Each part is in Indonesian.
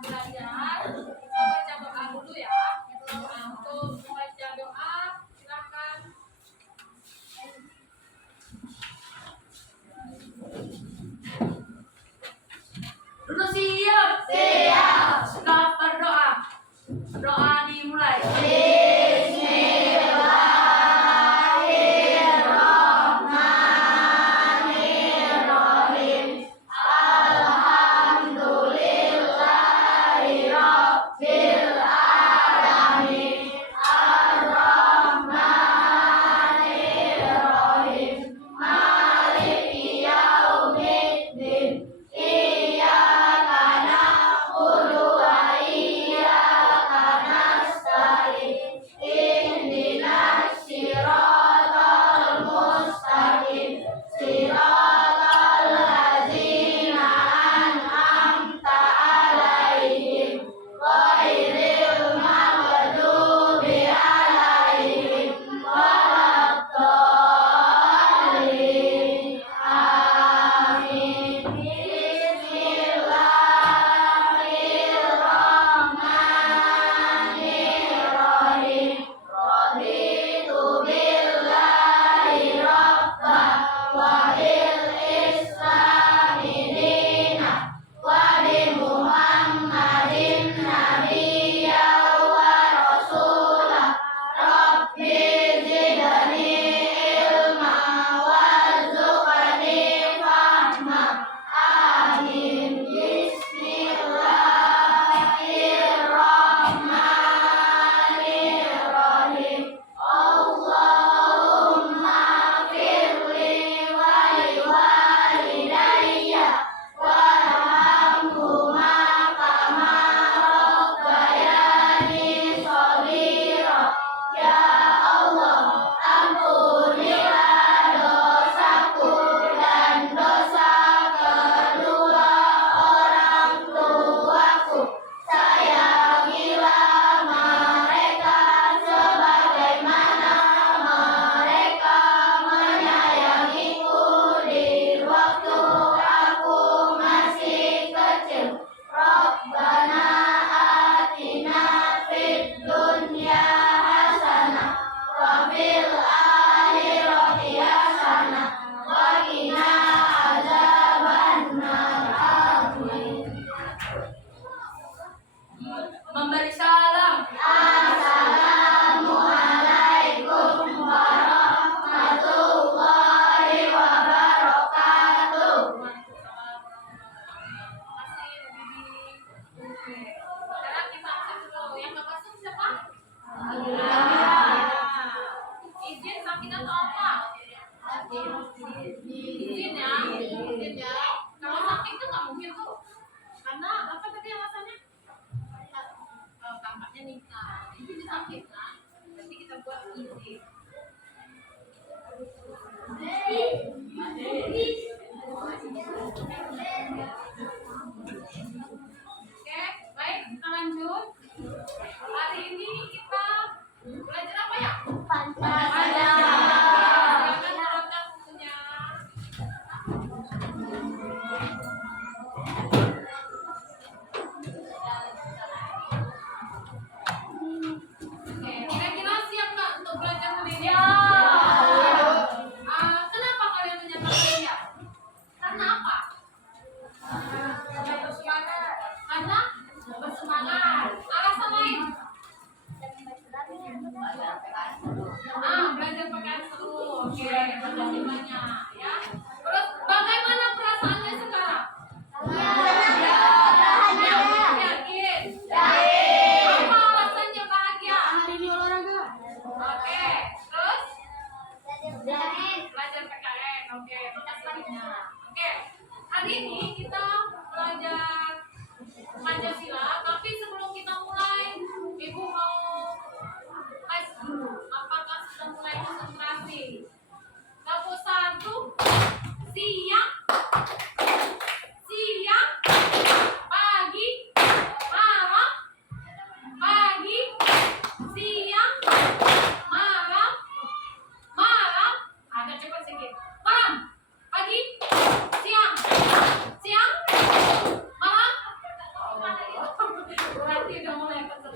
belajar, kita baca doa dulu ya. Untuk membaca doa, silakan. Dulu siap. Siap. Siap berdoa. Doa dimulai. Memberi salam. Assalamualaikum warahmatullahi wabarakatuh. Sekarang kita cek dulu. Yang nggak masuk siapa? Izin sakit atau apa? Izin ya. Izin ya. Kalau sakit tuh nggak mungkin tuh. Karena apa tadi alasannya? Tampaknya nikah. Ini sakit kan? Nanti kita buat izin. Oke, baik, kita lanjut. Hari ini kita belajar apa ya? Pancasila. Silakan baca bukunya. Oke, kira-kira siap nggak untuk belajar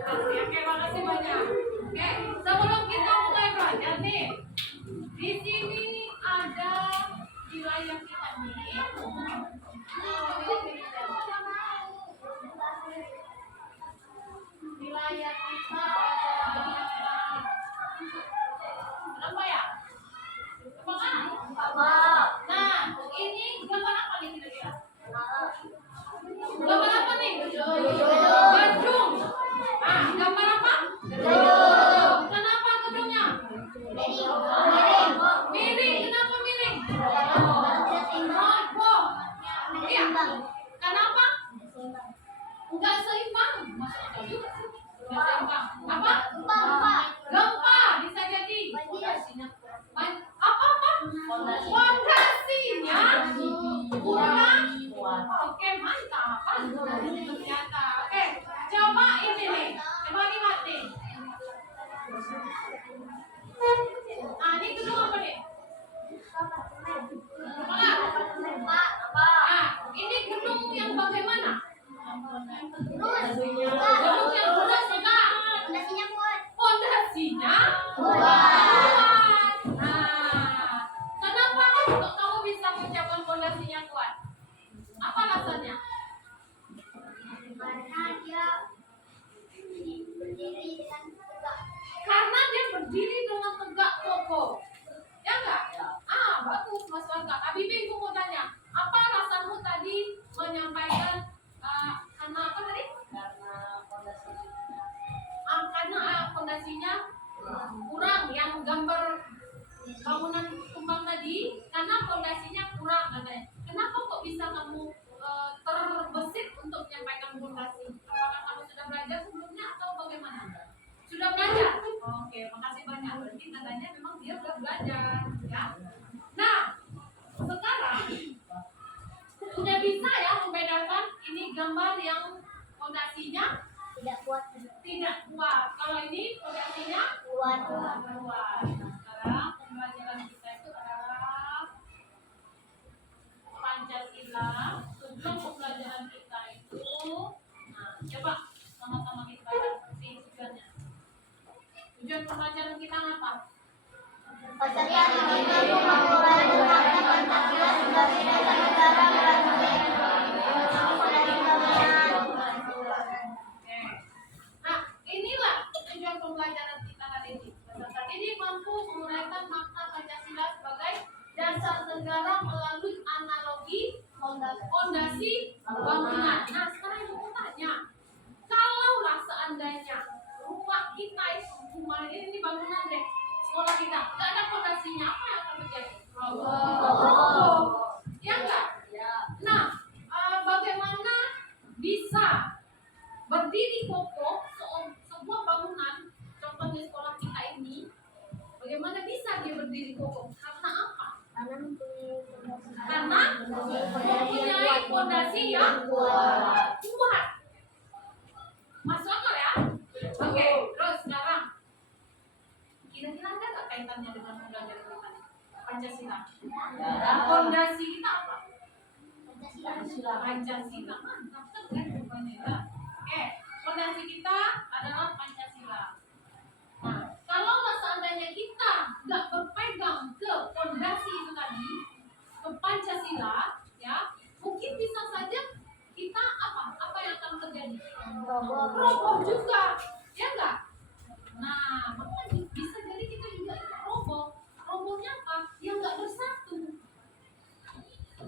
Oke, makasih banyak. Oke, sebelum kita mulai belajar nih, di sini ada wilayah kita nih. Wilayah kita ada berapa ya? Berapa? Nah, ini gambar apa nih kira-kira? Gambar apa nih? Gedung. Ah, gambar apa? Gedung. Kenapa gedungnya? Miring. Kenapa miring? Roboh. Iya. Kenapa? Enggak seimbang. Masuk akal juga sih. Enggak seimbang. Apa? Gempa. Bisa jadi. Apa? Fondasinya kurang. Oke, mantap. Ternyata. Oke, coba ini nih. Coba lihat nih. Ah, ini gedung apa nih? Ini gedung yang bagaimana? Gedung yang lurus juga. Fondasinya kuat. Nah, kenapa kok kamu bisa mengucapkan fondasinya kuat? Apa alasannya? Karena dia berdiri dengan tegak kokoh. Ya enggak? Ah, bagus Mas Warga. Habibie, aku mau tanya, apa alasanmu tadi menyampaikan karena apa tadi? Karena fondasinya kurang, yang gambar bangunan tumbang tadi, karena fondasinya kurang katanya. Kenapa kok bisa kamu terbesit untuk menyampaikan fondasi? Apakah kamu sudah belajar sebelumnya atau bagaimana? Sudah belajar? Oke, makasih banyak. Berarti katanya memang dia sudah belajar, ya. Nah, sekarang sudah bisa ya membedakan ini gambar yang fondasinya Tidak kuat. tidak kuat. Kalau ini fondasinya Kuat. kuat. Nah, sekarang pembelajaran kita itu adalah Pancasila. Sebelum pembelajaran kita itu, nah, coba sama-sama kita lihat tujuannya. Tujuan pembelajaran kita apa? Pancasila itu memulai tentang Pancasila sebagai dasar negara melalui Nah, inilah tujuan pembelajaran kita hari ini. Peserta ini mampu menguraikan makna Pancasila sebagai dasar negara melalui analogi fondasi bangunan. Nah, sekarang ibu mau tanya, kalaulah seandainya rumah kita itu, rumah ini bangunan deh, sekolah kita, nggak ada fondasinya, apa yang akan terjadi? Roboh. Ya enggak? Nah, bagaimana bisa berdiri kokoh sebuah bangunan, contohnya sekolah kita ini, bagaimana bisa dia berdiri kokoh? Karena apa? Karena mempunyai fondasi yang kuat. Masuk akal ya? Oke, terus sekarang kira-kira ada nggak kaitannya dengan pembelajaran kita nih? Pancasila. Fondasi kita apa? Pancasila. Mantap kan jawabannya. Oke, fondasi kita adalah Pancasila. Nah, kalau seandainya kita nggak berpegang ke fondasi itu tadi, ke Pancasila, ya, mungkin bisa saja kita apa yang akan terjadi? Roboh juga, ya enggak? Nah, makanya bisa jadi kita juga ikut roboh. Robohnya apa? Ya nggak bersatu.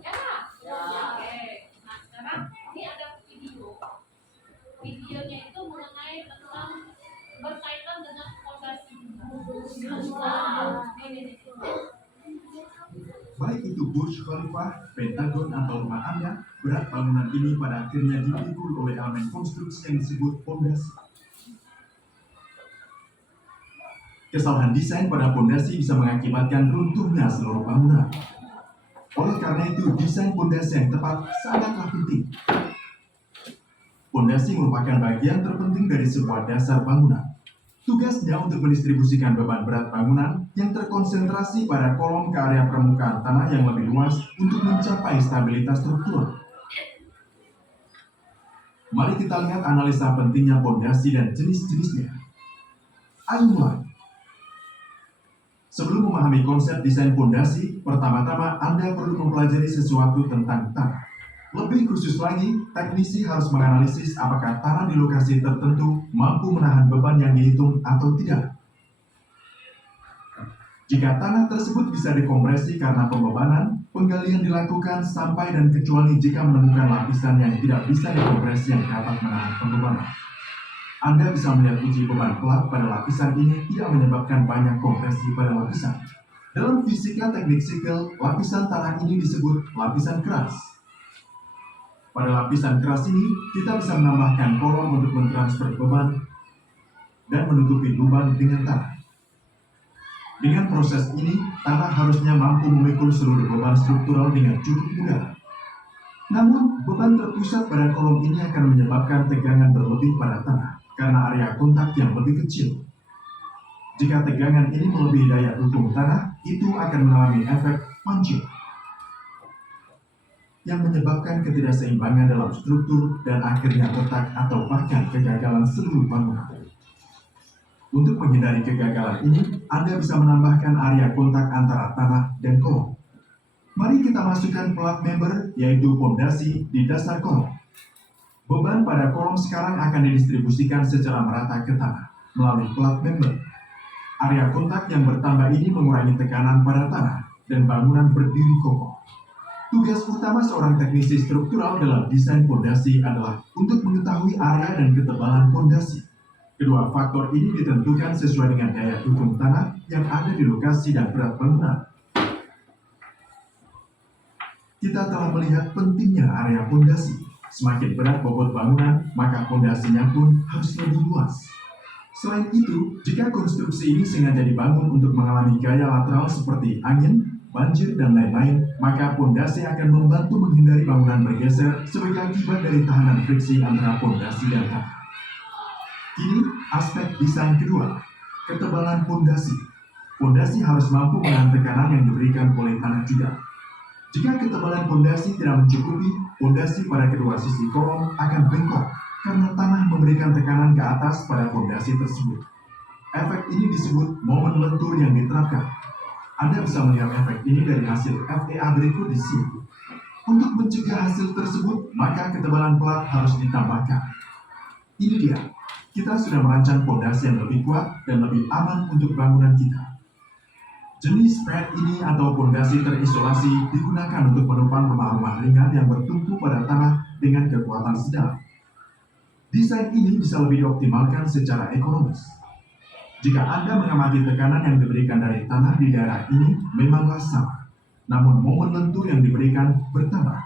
Ya nggak? Oke. Nah, sekarang ini ada video. Videonya itu mengenai tentang berkaitan dengan fondasi. Ini. Baik itu Burj Khalifa, Pentagon atau rumah Anda, berat bangunan ini pada akhirnya dipikul oleh elemen konstruksi yang disebut fondasi. Kesalahan desain pada fondasi bisa mengakibatkan runtuhnya seluruh bangunan. Oleh karena itu, desain fondasi yang tepat sangatlah penting. Fondasi merupakan bagian terpenting dari sebuah dasar bangunan. Tugasnya untuk mendistribusikan beban berat bangunan yang terkonsentrasi pada kolom ke area permukaan tanah yang lebih luas untuk mencapai stabilitas struktur. Mari kita lihat analisa pentingnya pondasi dan jenis-jenisnya. Ayo mulai. Sebelum memahami konsep desain pondasi, pertama-tama Anda perlu mempelajari sesuatu tentang tanah. Lebih khusus lagi, teknisi harus menganalisis apakah tanah di lokasi tertentu mampu menahan beban yang dihitung atau tidak. Jika tanah tersebut bisa dikompresi karena pembebanan, penggalian dilakukan sampai dan kecuali jika menemukan lapisan yang tidak bisa dikompresi yang dapat menahan pembebanan. Anda bisa melihat uji beban plat pada lapisan ini tidak menyebabkan banyak kompresi pada lapisan. Dalam fisika teknik sipil, lapisan tanah ini disebut lapisan keras. Pada lapisan keras ini, kita bisa menambahkan kolom untuk mentransfer beban dan menutupi lubang dengan tanah. Dengan proses ini, tanah harusnya mampu memikul seluruh beban struktural dengan cukup mudah. Namun, beban terpusat pada kolom ini akan menyebabkan tegangan berlebih pada tanah karena area kontak yang lebih kecil. Jika tegangan ini melebihi daya dukung tanah, itu akan mengalami efek punching yang menyebabkan ketidakseimbangan dalam struktur dan akhirnya retak atau bahkan kegagalan seluruh bangunan. Untuk menghindari kegagalan ini, Anda bisa menambahkan area kontak antara tanah dan kolom. Mari kita masukkan plat member, yaitu pondasi, di dasar kolom. Beban pada kolom sekarang akan didistribusikan secara merata ke tanah melalui plat member. Area kontak yang bertambah ini mengurangi tekanan pada tanah dan bangunan berdiri kokoh. Tugas utama seorang teknisi struktural dalam desain pondasi adalah untuk mengetahui area dan ketebalan pondasi. Kedua faktor ini ditentukan sesuai dengan daya dukung tanah yang ada di lokasi dan berat bangunan. Kita telah melihat pentingnya area pondasi. Semakin berat bobot bangunan, maka pondasinya pun harus lebih luas. Selain itu, jika konstruksi ini sengaja dibangun untuk mengalami gaya lateral seperti angin, banjir, dan lain-lain, maka pondasi akan membantu menghindari bangunan bergeser sebagai akibat dari tahanan friksi antara pondasi dan tanah. Kini, aspek desain kedua, ketebalan pondasi. Pondasi harus mampu menahan tekanan yang diberikan oleh tanah juga. Jika ketebalan pondasi tidak mencukupi, pondasi pada kedua sisi kolom akan bengkok karena tanah memberikan tekanan ke atas pada pondasi tersebut. Efek ini disebut momen lentur yang diterapkan. Anda bisa melihat efek ini dari hasil FEA berikut di sini. Untuk mencegah hasil tersebut, maka ketebalan plat harus ditambahkan. Ini dia, kita sudah merancang pondasi yang lebih kuat dan lebih aman untuk bangunan kita. Jenis pad ini atau pondasi terisolasi digunakan untuk menopang rumah-rumah ringan yang bertumpu pada tanah dengan kekuatan sedang. Desain ini bisa lebih dioptimalkan secara ekonomis. Jika Anda mengamati tekanan yang diberikan dari tanah di daerah ini memanglah sama, namun momen lentur yang diberikan bertambah.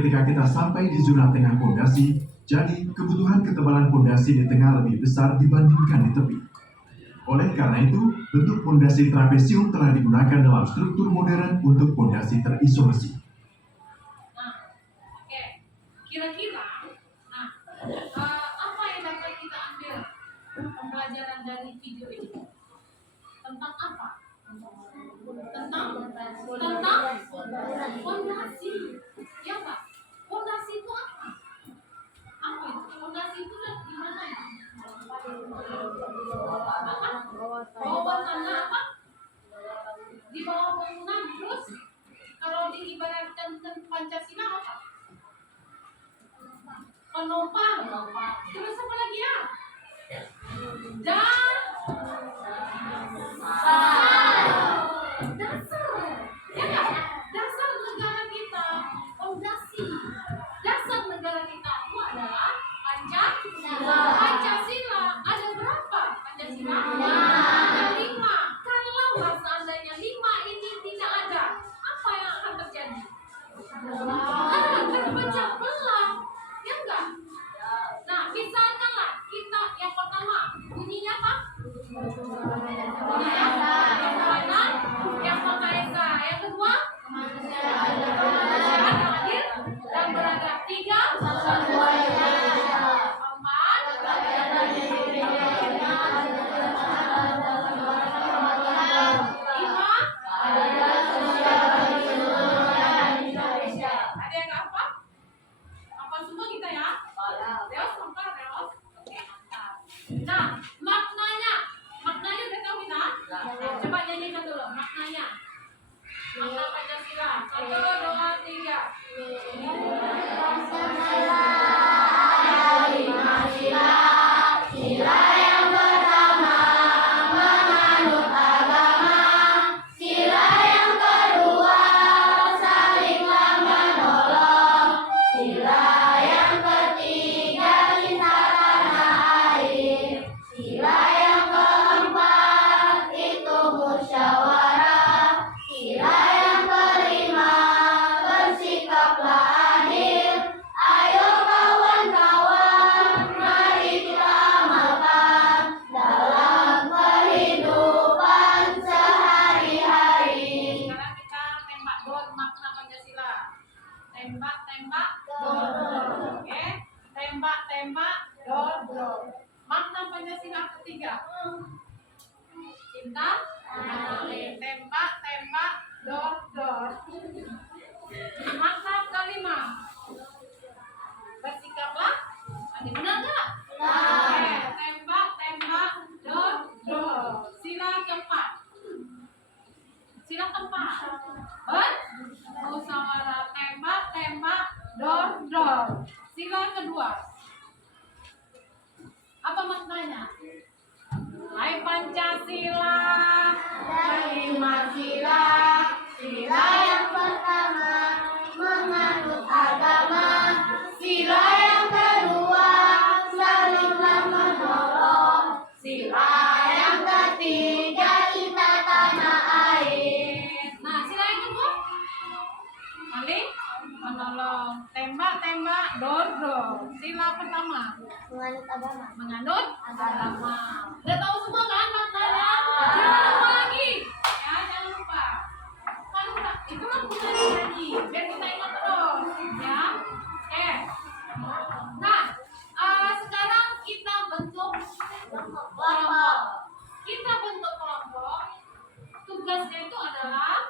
Ketika kita sampai di zona tengah pondasi, jadi kebutuhan ketebalan pondasi di tengah lebih besar dibandingkan di tepi. Oleh karena itu, bentuk pondasi trapesium telah digunakan dalam struktur modern untuk pondasi terisolasi. Nah, oke. Kira-kira, apa yang dapat kita ambil pembelajaran dari video ini? Tentang apa? Tentang pondasi. Ya Pak, pondasi itu apa? Apa itu? Pondasi itu di mana ya? Bawah tanah apa? Di bawah bangunan. Terus kalau diibaratkan Pancasila apa? Penopang. Terus apa lagi ya? Dasar. Ya nggak? Dasar negara kita. Fondasi. Dasar negara kita itu adalah Pancasila. Ada berapa Pancasila? Ada 5. Kalau seandainya 5 ini tidak ada, apa yang akan terjadi? Terpecah belah, ya enggak? Nah, misalkanlah kita yang pertama bunyinya apa? hafal ya? Oke, mantap. Nah, maknanya udah tahu kita? Nah, coba nyanyikan dulu maknanya. Makna Pancasila. 1, 2, 3. Sekarang kita tembak dor makna Pancasila. Tembak, dor. Oke. Tembak, dor. Makna Pancasila ketiga. Cinta. Tembak, dor. Makna kelima. Bersikaplah. Ada benar nggak? Oke. Tembak, dor. Sila keempat. Musyawarah. Tembak, dor. Sila kedua. Apa maknanya? Hai Pancasila, kelima sila. Sila yang pertama, menganut agama. Sila yang kedua, salinglah menolong. Sila yang ketiga, cinta tanah air. Nah, sila yang kedua, saling menolong. Tembak, dor. Sila pertama, menganut agama. Udah tahu semua kan maknanya? Jangan lupa lagi. Ya, jangan lupa. Kan itu kan gunanya lagi. Biar kita ingat terus. Ya. Oke. Nah, sekarang kita bentuk kelompok. Tugasnya itu adalah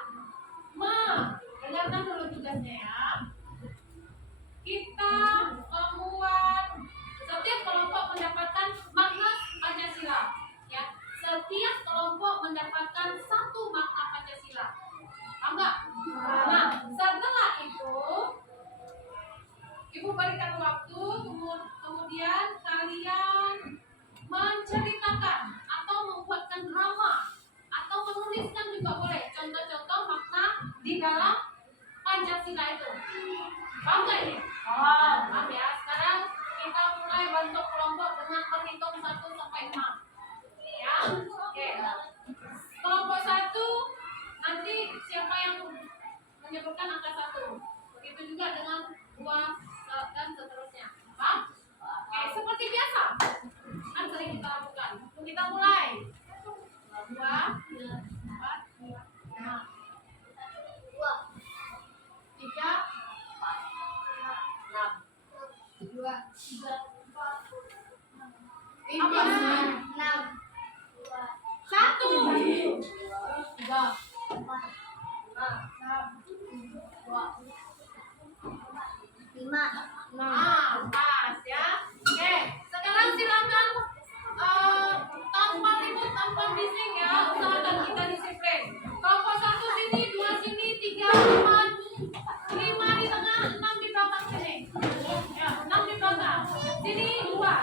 dengarkan dulu tugasnya ya. Kita membuat setiap kelompok mendapatkan makna Pancasila. Ya, setiap kelompok mendapatkan satu makna Pancasila. Paham nggak? Nah, setelah itu Ibu berikan waktu, kemudian kalian menceritakan atau membuatkan drama atau menuliskan juga boleh contoh-contoh makna di dalam Pancasila itu. Paham nggak ini? Paham ya. Sekarang kita mulai bentuk kelompok dengan menghitung 1 sampai 6. Ya, oke. Kelompok 1 nanti siapa yang menyebutkan angka 1. Begitu juga dengan 2 dan seterusnya. Paham? Oke, seperti biasa. Kan sering kita lakukan. Kita mulai. 2, 4, 5, 3, 2, 3, 4, 5, 6, 1, 2, 5, pas ya. Oke, sekarang silakan tanpa ribut, tanpa bising ya. Usahakan kita disiplin. Kelompok 1 sini, 2 sini, 3, 5 di tengah, 6 di belakang sini. Ya, 6 di belakang. Sini 2.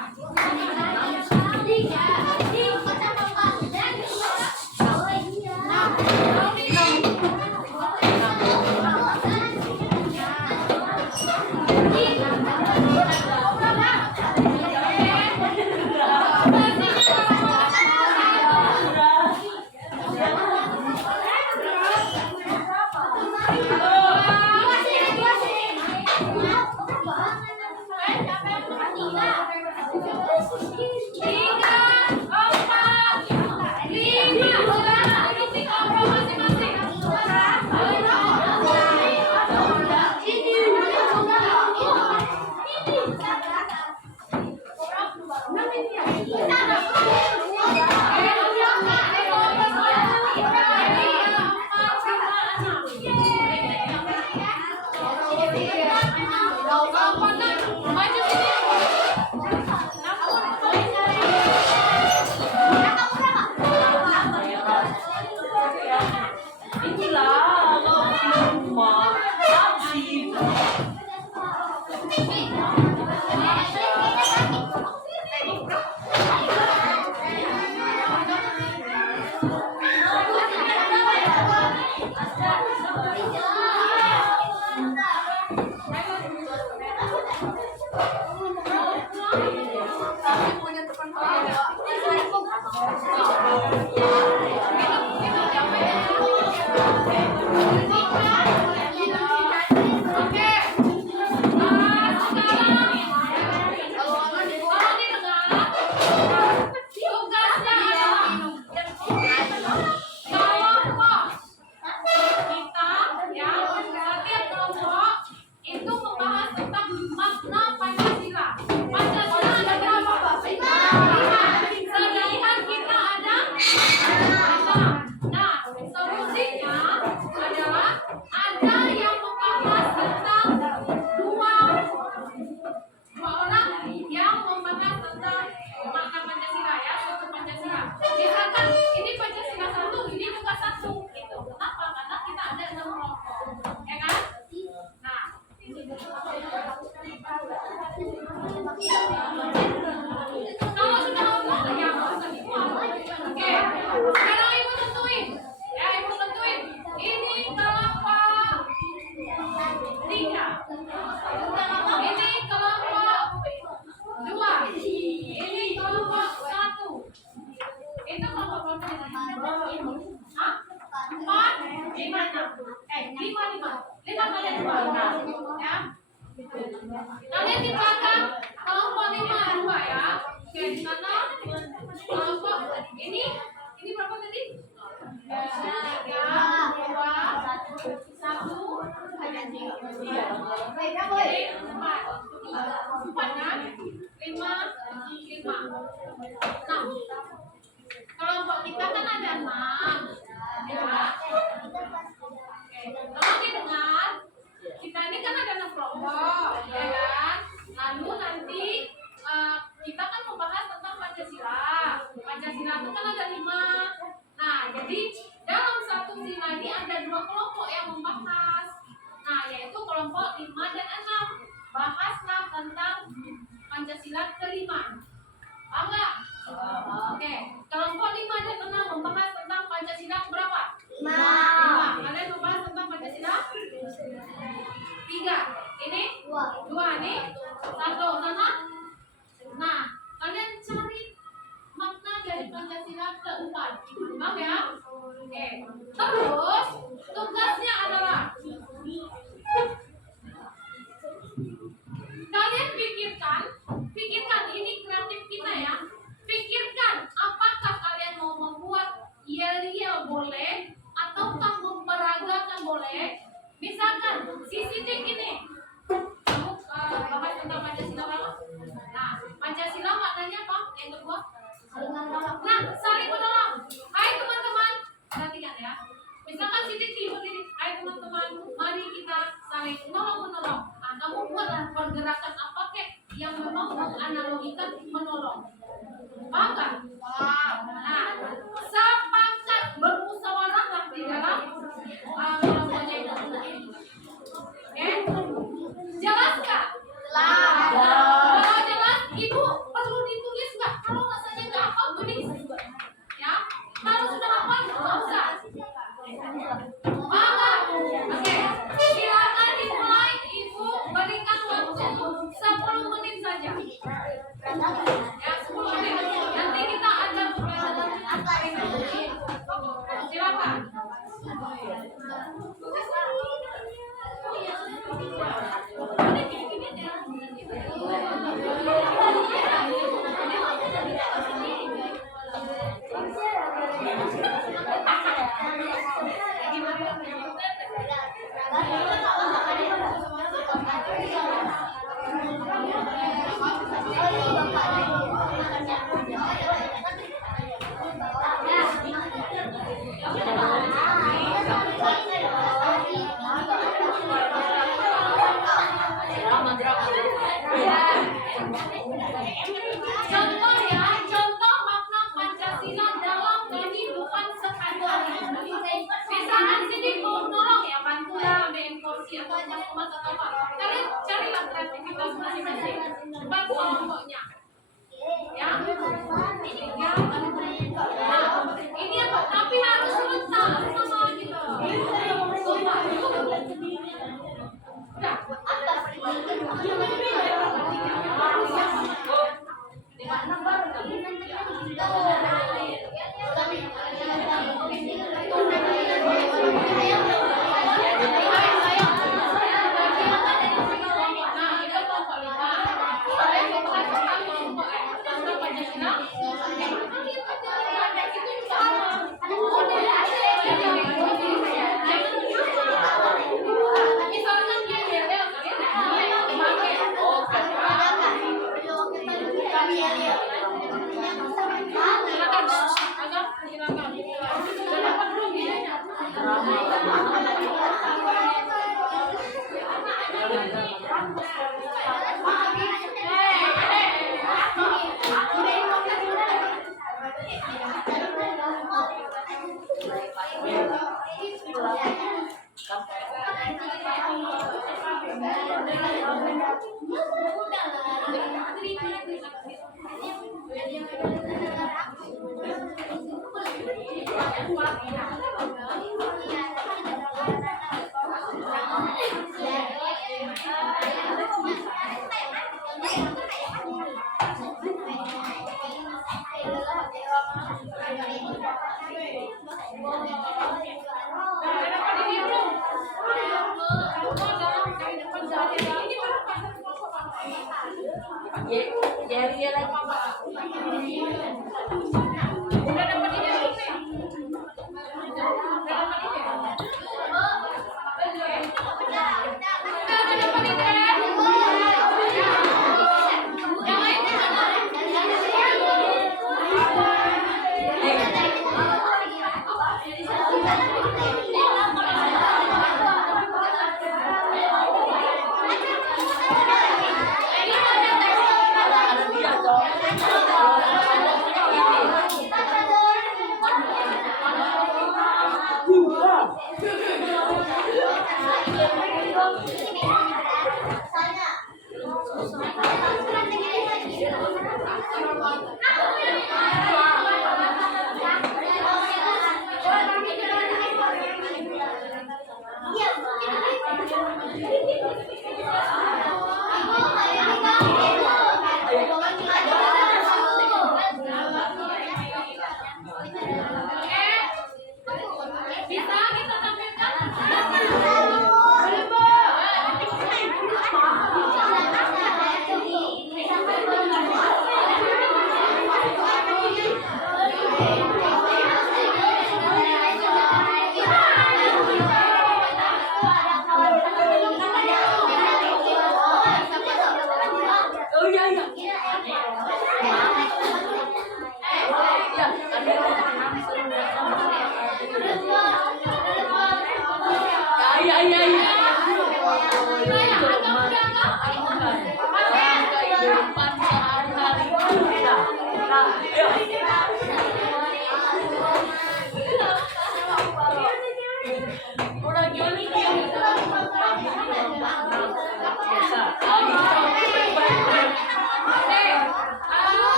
Maju sini. Kami punya teman itu membahas tentang makna Pancasila. Pancasila ada berapa, Pak? Sedangkan kita ada. Nah, solusinya adalah ada yang membahas tentang dua orang yang membahas tentang makna Pancasila ya, suatu Pancasila. Misalkan ini Pancasila satu, ini juga satu, gitu. Kenapa? Karena kita ada 6 kelompok, ya kan? Nah, kalau sudah hafal ya nggak usah dibuang. Oke, sekarang ibu tentuin. Ya, ibu tentuin. Ini kelompok 3. Ini kelompok 2. Ini kelompok 1. Itu kelompok berapa? Hah? 4, 5, 6. 5 kalian 2. Nah, ya. Kalian di belakang kelompok 5 2 ya. Oke, di sana kelompok ini berapa tadi? 3, 2, 1. Jadi 4. 4 kan? 5. Nah, kelompok kita kan ada 6. Ya. Oke, tolong didengar. Kita ini kan ada 6 kelompok, ya kan? Lalu nanti kita kan membahas tentang Pancasila. Pancasila itu kan ada 5. Nah, jadi dalam satu sila ini ada 2 kelompok yang membahas. Nah, yaitu kelompok 5 dan 6. Bahaslah tentang Pancasila kelima. Paham nggak? Oke, kelompok 5 dan 6 membahas tentang Pancasila berapa? 5. Kalian membahas tentang Pancasila? 3. Ini? 2 nih? 1 sana? Nah, kalian cari makna dari Pancasila keempat. Paham ya? Oke. Terus tugasnya adalah kalian pikirkan ini kreatif kita ya. Pikirkan apakah kalian mau membuat yel-yel boleh ataukah memperagakan boleh. Misalkan si Sidik ini kamu bahas tentang Pancasila apa? Nah, Pancasila maknanya apa? Yang kedua? Nah, saling menolong. Hai teman-teman, perhatikan ya. Misalkan Sidik begini, hai teman-teman, mari kita saling menolong. Nah, kamu buatlah pergerakan apa kek yang memang menganalogikan menolong. Paham kan? Nah, sepakat bermusyawarahlah di dalam kelompoknya itu. Oke? Jelas nggak? Kalau jelas, ibu perlu ditulis nggak? Kalau rasanya nggak hafal, tulis. Ya? Kalau sudah hafal, nggak usah. Paham nggak? Oke. Silakan dimulai, ibu berikan waktu 10 menit saja. Ya, 10 menit. Nanti kita ada pembelajaran apa ini. Silakan. Pancasila. Itu juga misalkan dia yel, kalian memakai silakan. Udah dapat belum ya?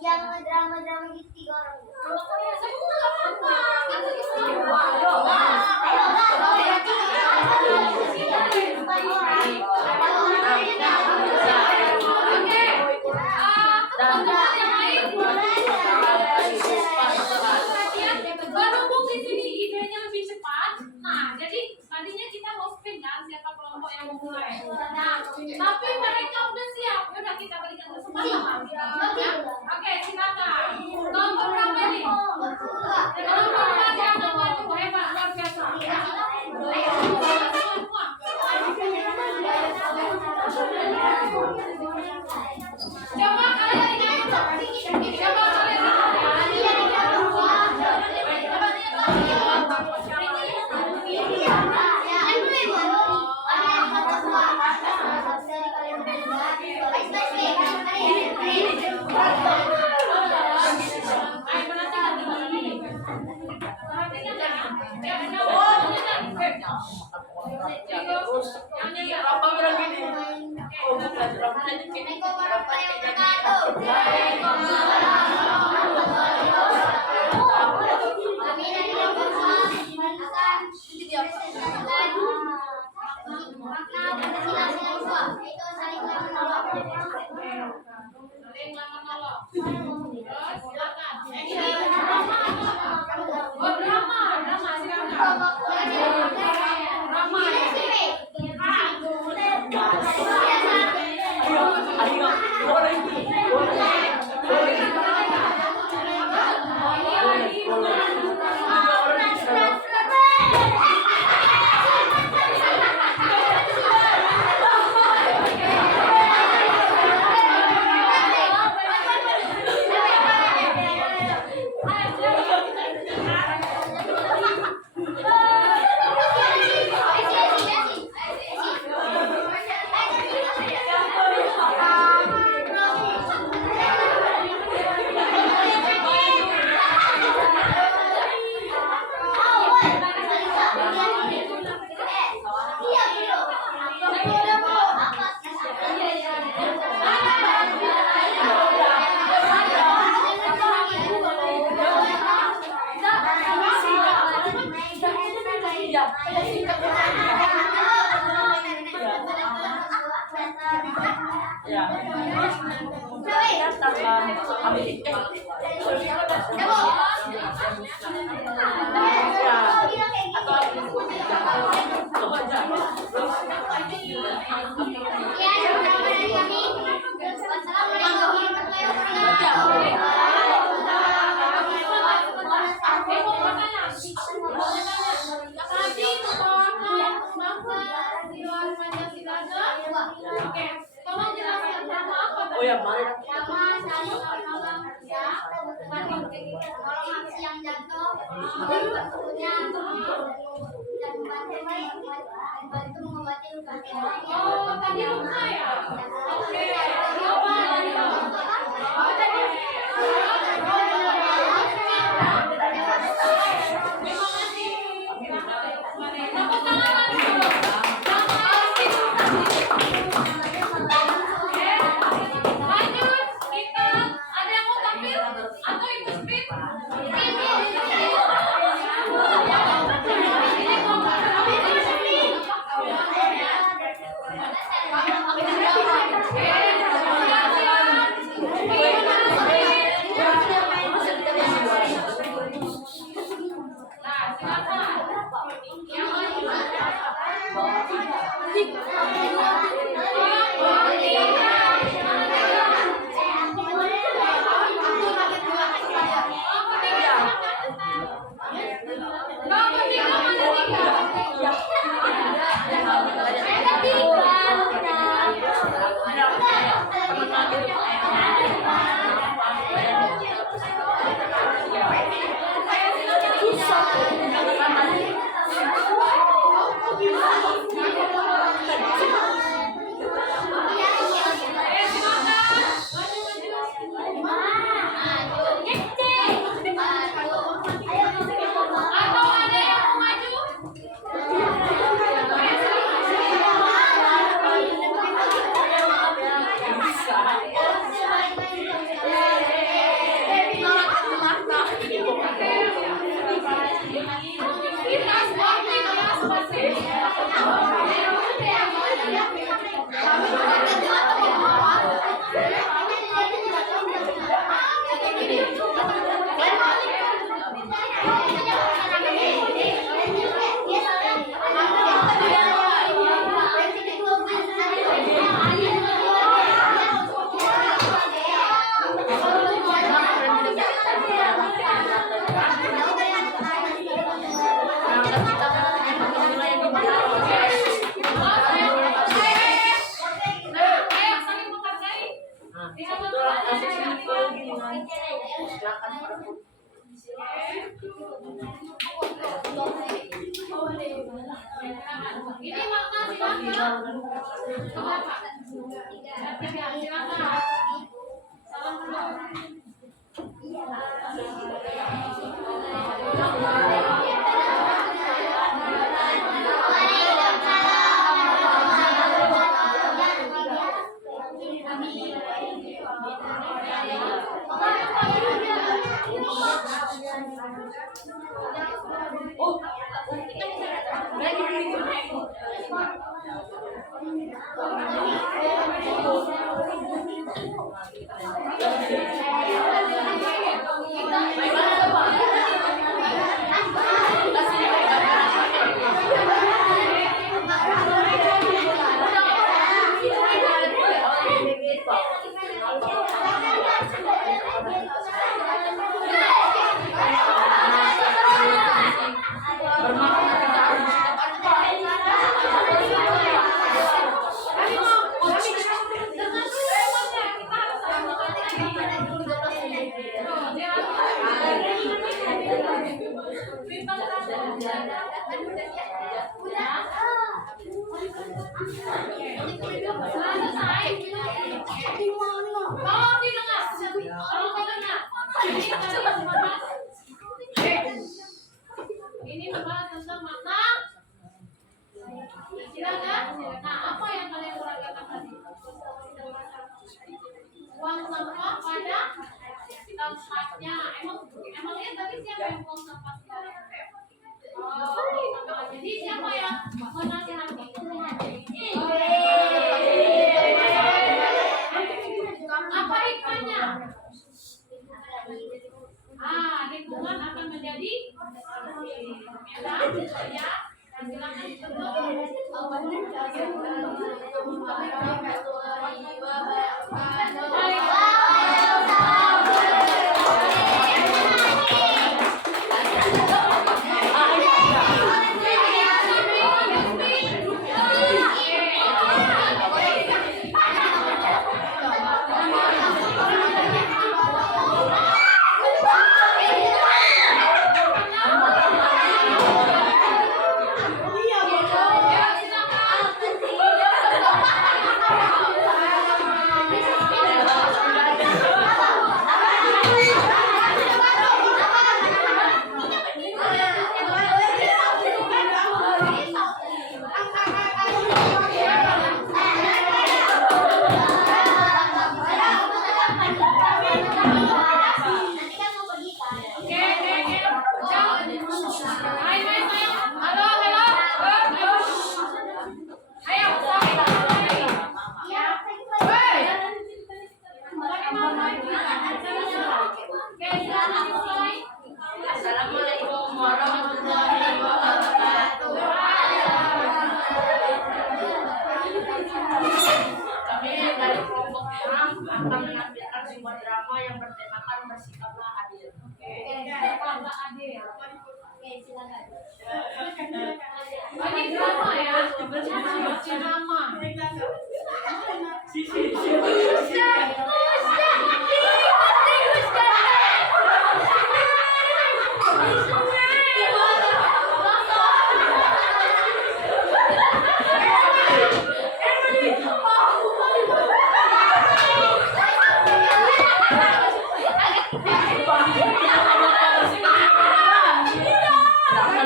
Yang drama-drama gitu 3 orang. Berhubung di sini idenya lebih cepat, nah jadi tadinya kita mau spin kan siapa kelompok yang memulai. Nah, tapi mereka udah siap, udah kita berikan kesempatan. Oke, silakan. Kelompok berapa ini? Kelompok yang maju hebat luar biasa. Coba kalian ingat, coba kalian Rama. Ya. Terus datang ambil Tadi sekolah bangsa di luar Pancasila. Oke, tolong jelaskan sama apa tadi? Oh ya, mari. Nama saya ya. Kalau aksi yang jatuh, bentuknya dan bantu mengobati luka. Oh, tadi luka ya? Oke, apa tadi? Oh, tadi. Terima kasih. Tepuk tangan lagi dulu. Lanjut, kita ada yang mau tampil atau ikut spin? Nah, silakan. Yang atau ada yang mau maju? Ayo saling menghargai. Ini makna silakan. Kenapa? Silakan. Salam dulu. Ini membahas tentang makna. Silakan. Nah, apa yang kalian uraikan tadi? Buang sampah pada tempatnya. Emangnya tadi siapa yang buang sampah? Oh, jadi siapa yang menasihati? jadi ya. Silakan Assalamualaikum warahmatullahi wabarakatuh. Kami dari kelompok enam akan menampilkan sebuah drama yang bertemakan bersikaplah adil. Ini drama ya. Drama.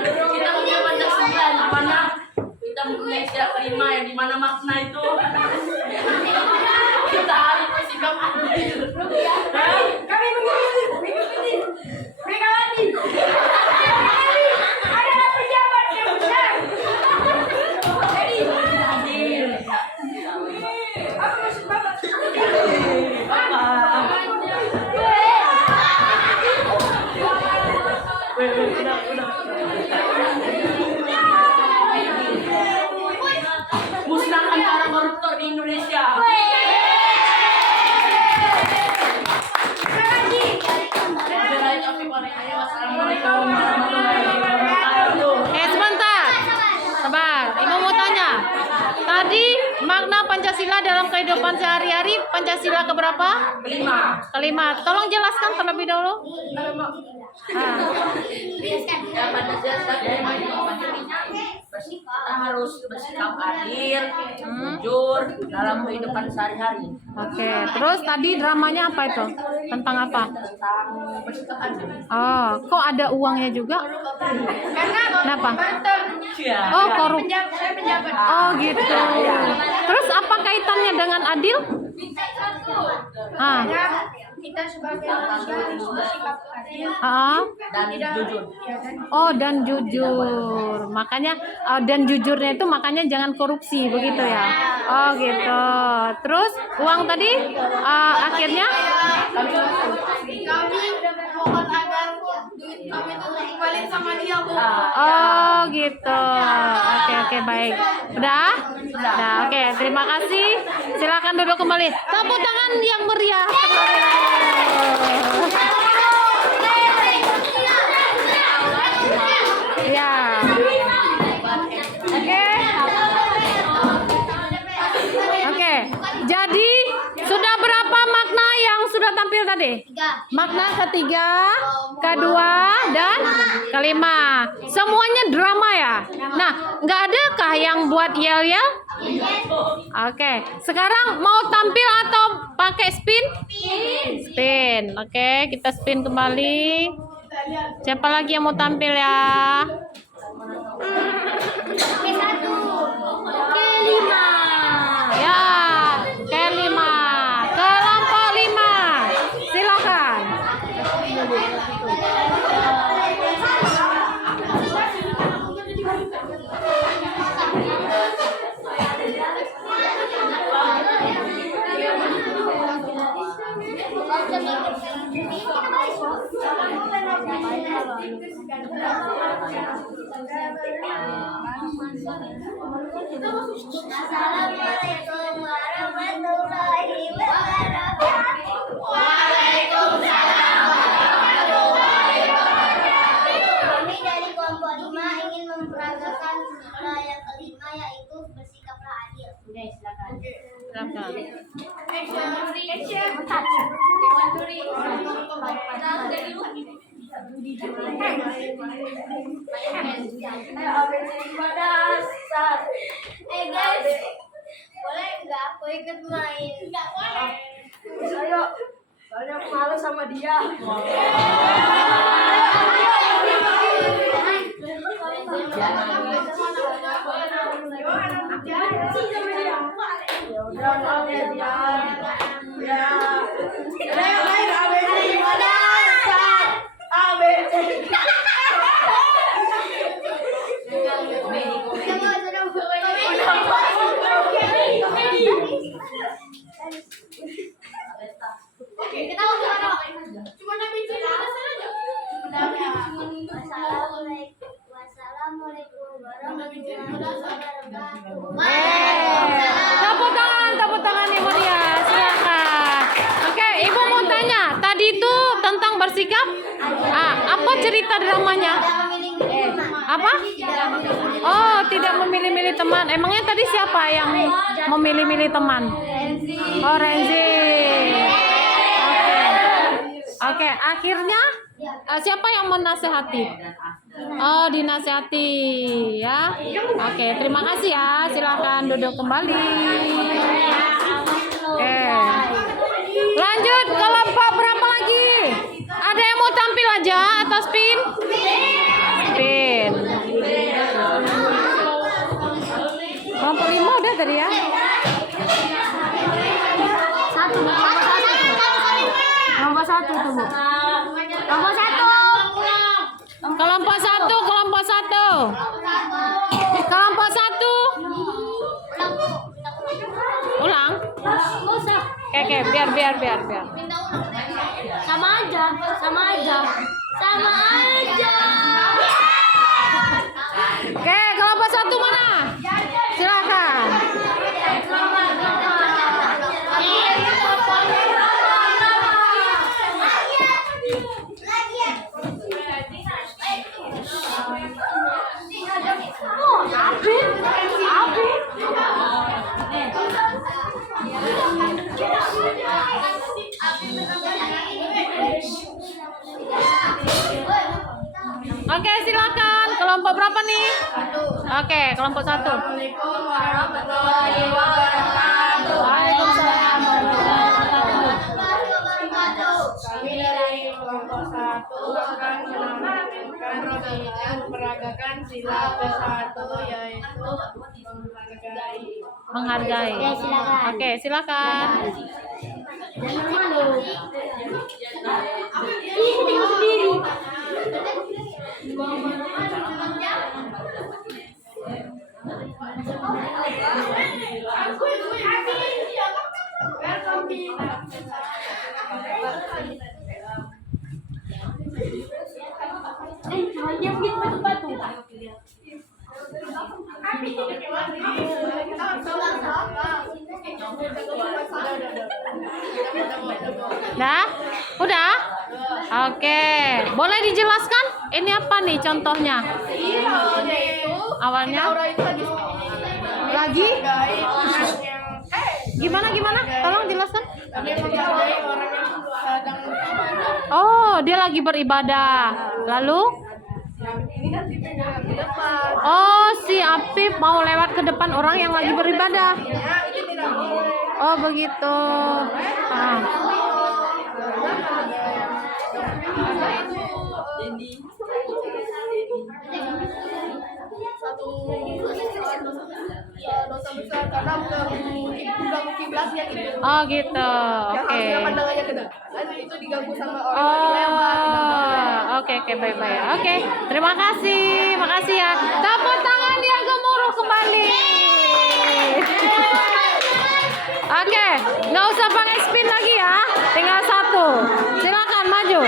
Kita punya Pancasila di mana kita mempunyai istilah kelima yang di mana makna itu kita harus bersikap adil. Kami mengikuti mereka lagi. Adalah pejabat yang benar. Jadi adil. Apa maksud Bapak? Musnahkan para koruptor di Indonesia. Assalamualaikum warahmatullahi wabarakatuh. Sebentar. Sabar. Ibu mau tanya. Tadi makna Pancasila dalam kehidupan sehari-hari Pancasila keberapa? Kelima. Tolong jelaskan terlebih dahulu. Ya, pada dasarnya kita harus bersikap adil, jujur dalam kehidupan sehari-hari. Oke. Terus tadi dramanya apa itu? Tentang apa? Tentang bersikap adil. Oh, kok ada uangnya juga? Kenapa? Oh, korupsi. Oh, gitu. Terus apa kaitannya dengan adil? Kita sebagai manusia harus bersikap adil Dan jujur. Oh, dan jujur. Makanya dan jujurnya itu makanya jangan korupsi begitu ya. Oh, gitu. Terus uang tadi akhirnya kami mohon agar duit kami itu kembali sama dia, Bu. oh, gitu. Oke, baik. Udah? Udah. Oke, terima kasih. Silakan duduk kembali. Tepuk tangan yang meriah. Ya. Oke. Jadi sudah berapa makna yang sudah tampil tadi? Makna ketiga, kedua, dan kelima. Semuanya drama ya. Nah, nggak adakah yang buat yel-yel? Oke. Sekarang mau tampil atau pakai spin? Spin. Oke, kita spin kembali. Siapa lagi yang mau tampil ya? Kelima. Ya, kelima. Kelompok 5. Silakan. Kita balik, Bu. Assalamualaikum warahmatullahi wabarakatuh. Kami dari kelompok 5 ingin memperagakan sila yang kelima, yaitu bersikaplah adil. Silakan. Guys, boleh nggak aku ikut main? Nggak boleh. Ayo, soalnya aku malu sama dia. Oke, kita cuma nabi cerita saja. Wassalamualaikum warahmatullahi wabarakatuh. Tepuk tangan Ibu Dia, silakan. Oke, Ibu mau tanya, tadi itu tentang bersikap, apa cerita dramanya? Apa? Oh, tidak memilih-milih teman. Emangnya tadi siapa yang memilih-milih teman? Oh, Renzi. Oke, akhirnya siapa yang menasehati? Oh, dinasehati ya. Oke, terima kasih ya. Silakan duduk kembali. Oke. Lanjut kelompok berapa lagi? Ada yang mau tampil aja atau spin? Spin. Kelompok 5 udah tadi ya? Kelompok 1 tuh, Bu. Kelompok 1. Kelompok 1, kelompok 1. Kelompok 1. Ulang. Oke, biar. Sama aja. Oke, kelompok 1 mana? Silakan. Oke, silakan. Kelompok berapa nih? Oke, kelompok 1. Assalamualaikum warahmatullahi wabarakatuh. Waalaikumsalam warahmatullahi wabarakatuh. Kami dari kelompok 1 akan menampilkan memperagakan sila ke-1, yaitu Menghargai. Ya, silakan. Oke, silakan. Jangan malu. Tinggal sendiri. Dah? Udah? Oke. Boleh dijelaskan? Ini apa nih contohnya? Awalnya? Lagi? Gimana? Tolong jelaskan. Kami menghargai orang yang sedang beribadah. Oh, dia lagi beribadah. Lalu? Ini kan di depan. Oh, si Apip mau lewat ke depan orang yang lagi beribadah. Ya, itu tidak boleh. Oh, begitu. Ah. Dosa besar karena mengganggu kiblatnya gitu. Oh, gitu. Yang Oke. harusnya pandangannya ke depan itu diganggu sama orang yang lewat. Oh, oke, baik. Oke, terima kasih, makasih ya. Tepuk tangan yang gemuruh kembali. Oke, nggak usah pakai spin lagi ya, tinggal 1. Silakan maju.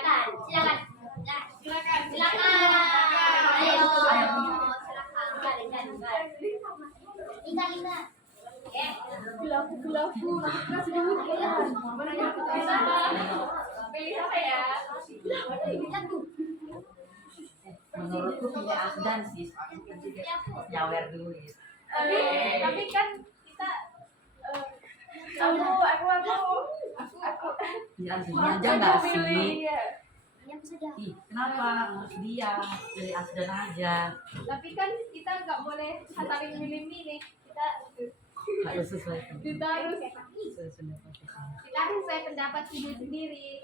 Silakan. Silakan. Silakan. Silakan. Ayo. Silakan. Lina. Oke. Pilih apa ya? Menurutku pilih Asdan sih, nyawer dulu gitu. Tapi kan kita aku Ya sini aja nggak sih? ya. Ih, kenapa harus dia pilih Asdan aja? Tapi kan kita nggak boleh saling milih-milih. Kita Harus sesuai kita harus Sesuai pendapat sendiri.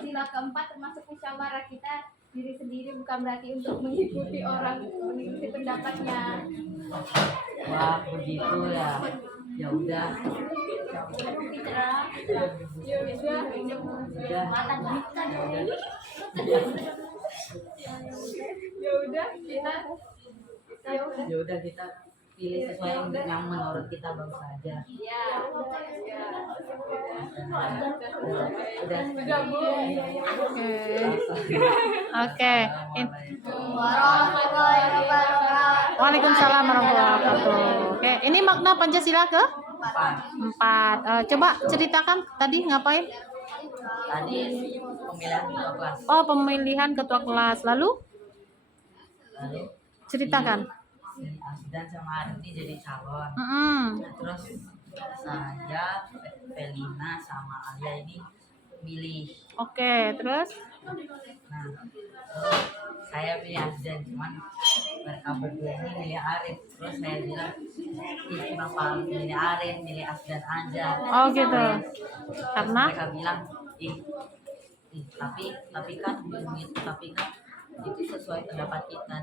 sila keempat termasuk musyawarah kita diri sendiri bukan berarti untuk mengikuti orang mengikuti pendapatnya. Wah begitu ya. Ya udah. Ya udah kita Ya udah kita pilih sesuai yang menurut kita bagus aja. ya Udah Bu. Oke. Warahmatullahi wabarakatuh. Waalaikumsalam warahmatullahi wabarakatuh. Oke, ini makna Pancasila ke 4. Coba ceritakan tadi ngapain? Tadi pemilihan ketua kelas. Oh, pemilihan ketua kelas. Lalu Lalu ceritakan. Asdan sama Ardi jadi calon. Mm-mm. Nah, terus saya, Pelina sama Alia ini milih. Oke, terus Nah, saya pilih Asdan, cuman mereka berdua ini milih Arif. Terus saya bilang, ih kenapa milih Arif, milih Asdan aja. oh gitu. Karena Mereka bilang, tapi kan itu sesuai pendapat kita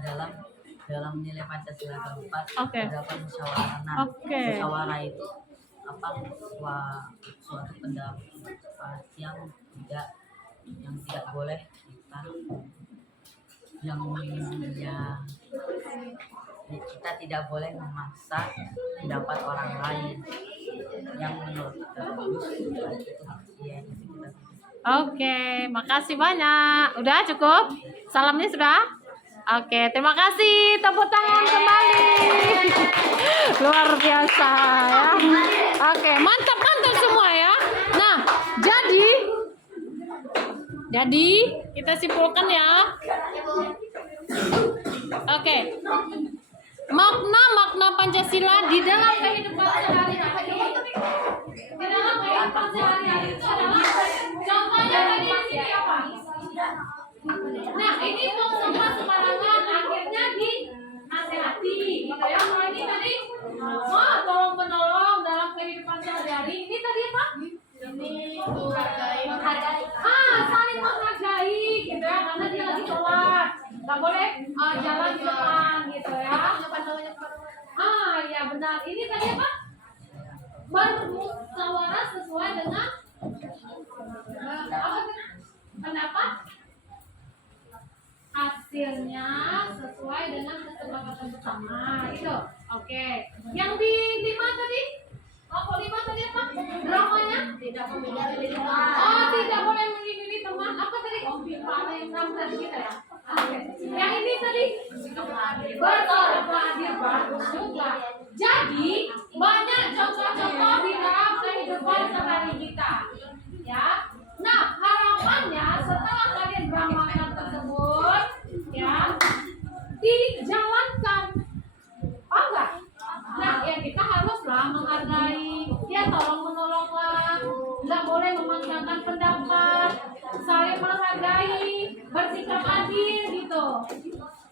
dalam nilai Pancasila keempat. Oke. Terdapat musyawarah. Nah, Oke. musyawarah itu suatu pendapat yang tidak boleh kita tidak boleh memaksa pendapat orang lain yang menurut kita bagus. Oke, makasih banyak. Udah cukup? Salamnya sudah? Oke, terima kasih. Tepuk tangan kembali. Luar biasa ya. Oke, mantap semua ya. Nah, jadi kita simpulkan ya. Oke. Makna Pancasila di dalam kehidupan sehari-hari. Di dalam kehidupan sehari-hari itu adalah contohnya tadi di sini apa? Nah, ini mau sembarangan akhirnya dinasehati gitu ya. Kalau ini tadi tolong menolong dalam kehidupan sehari-hari. Ini tadi apa? Ini menghargai. Saling menghargai gitu ya, karena dia lagi sholat. Nggak boleh jalan di depan gitu ya. Ya benar. Ini tadi apa? Bermusyawarah sesuai dengan apa? Pendapat hasilnya sesuai dengan kesepakatan bersama itu. Oke. Yang di 5 tadi? Kelompok 5 tadi apa? Dramanya? Tidak boleh memilih teman. Apa tadi? Paling tadi kita ya. Oke. Yang ini tadi? Bertolak hadir bagus juga. Jadi banyak contoh-contoh di dalam kehidupan sehari kita. Ya. Nah, harapannya setelah kalian beramalkan tersebut, ya, dijalankan. Oh enggak? Nah, ya kita haruslah menghargai, ya tolong menolonglah, nggak boleh memaksakan pendapat, saling menghargai, bersikap adil gitu,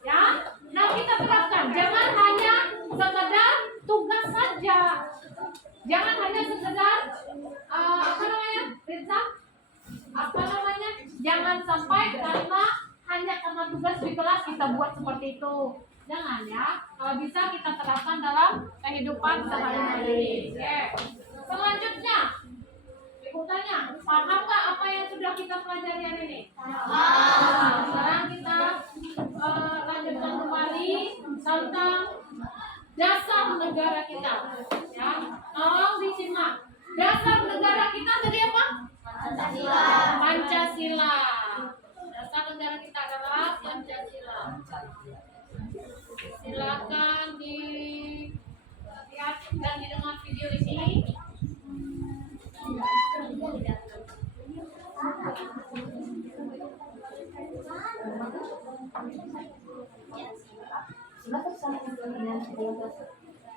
ya. Nah, kita terapkan, jangan hanya sekedar tugas saja, jangan hanya sekedar jangan sampai hanya karena tugas di kelas kita buat seperti itu. Jangan ya. Kalau bisa kita terapkan dalam kehidupan sehari-hari. Oke. Selanjutnya, Ibu tanya, paham nggak apa yang sudah kita pelajari hari ini? Sekarang kita lanjutkan kembali tentang dasar negara kita. Ya, tolong disimak. Dasar negara kita tadi apa? Pancasila. Pancasila. Silakan dilihat dan didengar video di sini.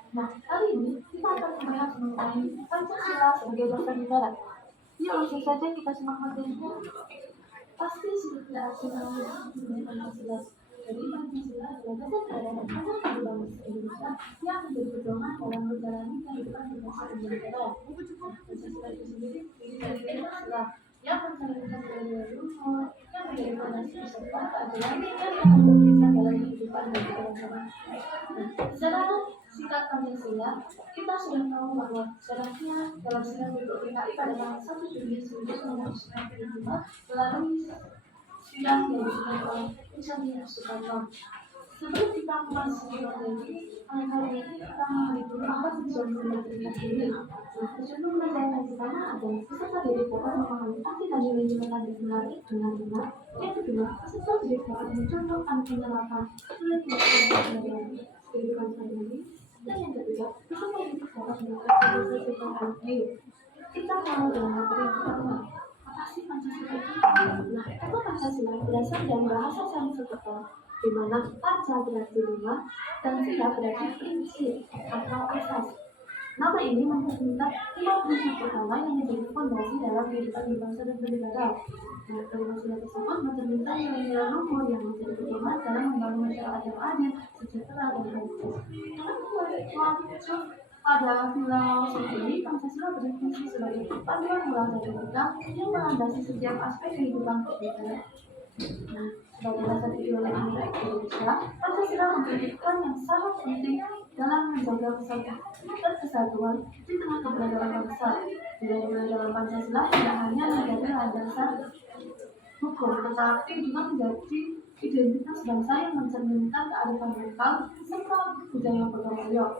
Nah, kali ini kita akan membahas mengenai Pancasila sebagai dasar negara. Ya, langsung saja kita simak materinya. Pasti sudah tidak asing dengan Pancasila. Jadi Pancasila adalah dasar negara dan dasar bangsa Indonesia yang menjadi pedoman dalam menjalani kehidupan berbangsa Indonesia. Pancasila itu sendiri terdiri dari Pancasila yang mencerminkan nilai luhur, yang menjadi fondasi beserta keadilan yang akan berkisah dalam kehidupan dan keberagaman. Secara singkat Pancasila, kita sudah tahu bahwa syaratnya dalam Sidang Duduk PKI pada tanggal 1 Juli 1995 melalui sidang yang dilakukan oleh Insinyur Soekarno. Sebelum kita memasuki materi, kali ini kita mengikuti apa tujuan materi ini. Sebelum menanyakan ke sana ada peserta didik dapat memahami arti dan nilai-nilai Pancasila dengan benar. Yang kedua, peserta didik dapat mencontohkan penerapan nilai-nilai kehidupan sehari-hari. Dan yang ketiga, peserta didik dapat melakukan sesuatu yang kita mulai dengan materi yang pertama. Apa sih Pancasila itu? Nah, kata Pancasila berasal dari bahasa Sanskerta, di mana panca berarti lima dan sila berarti prinsip atau asas. Nama ini mencerminkan 5 prinsip utama yang menjadi fondasi dalam kehidupan berbangsa dan bernegara. Nah, kelima sila tersebut mencerminkan nilai-nilai luhur yang menjadi pedoman dalam membangun masyarakat yang adil, sejahtera, dan demokratis. Pada filosofi ini, Pancasila berfungsi sebagai panduan moral dan etika yang melandasi setiap aspek kehidupan kita. Nah, sebagai dasar ideologi Indonesia, Pancasila memiliki peran yang sangat penting dalam menjaga kesatuan di tengah keberagaman bangsa. Nilai-nilai dalam Pancasila tidak hanya menjadi landasan hukum, tetapi juga menjadi identitas bangsa yang mencerminkan kearifan lokal serta budaya gotong royong.